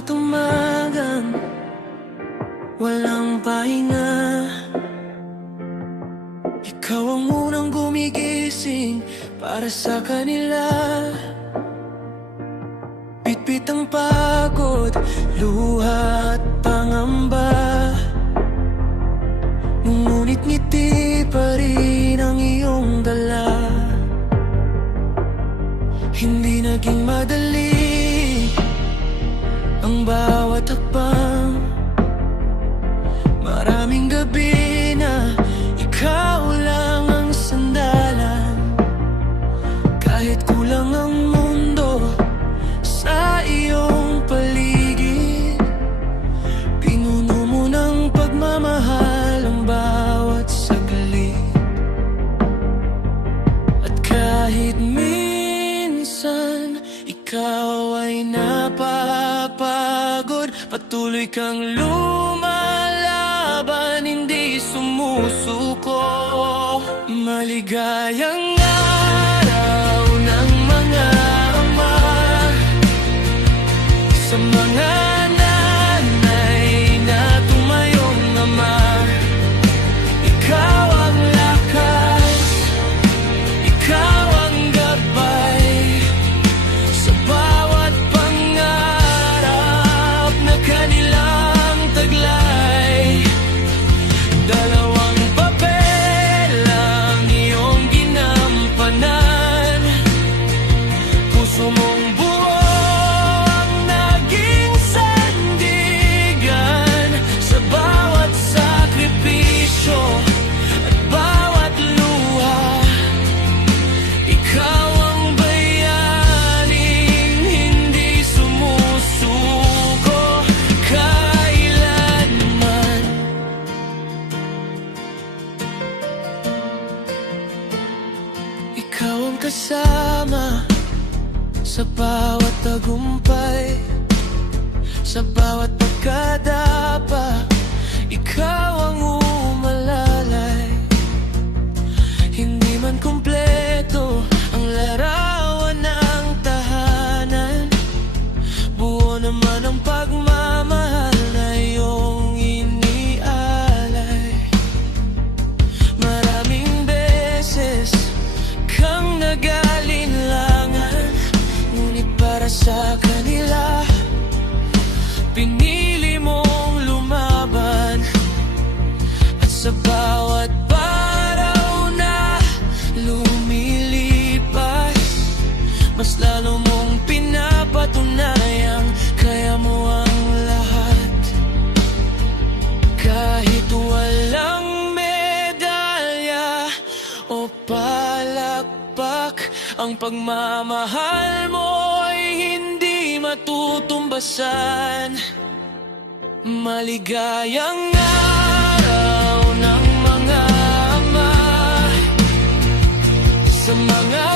bawat umagang walang pahinga. Ikaw ang unang gumigising para sa kanila. Bitbit ang pagod, luha at pangamba, ngunit ngiti pa rin ang iyong dala. Hindi naging madali ang bawat hakbang. Maraming gabi na ikaw lang ang sandalan. Kahit kulang ang mundo sa iyong paligid, pinuno mo ng pagmamahal ang bawat saglit. At kahit minsan ikaw ay napapagod, patuloy kang lumalaban, hindi sumusuko. Maligayang araw ng mga ama, sa mga nanay na tumayong ama. Ikaw ang lakas, ikaw ang gabay sa bawat pangarap na kanilang taglay. Dalawang papel ang iyong ginampanan, puso mong buo ang naging sandigan. Sa bawat sakripisyo at bawat luha, ikaw ang bayaning hindi sumusuko kailanman. Ikaw ang kasama sa bawat tagumpay, sa bawat pagkadapa. Ikaw ang umalalay. Hindi man kumpleto ang larawan ng tahanan, buo naman ang pagmamahal na iyong inialay. Maraming beses kang nag-alinlangan, ngunit para sa kanila pinili mong lumaban. At sa bawat araw na lumilipas, mas lalo mong pinapatunayang kaya mo ang lahat. Kahit walang medalya o palakpak, ang pagmamahal mo'y hindi matutumbasan. Maligayang araw ng mga ama, sa mga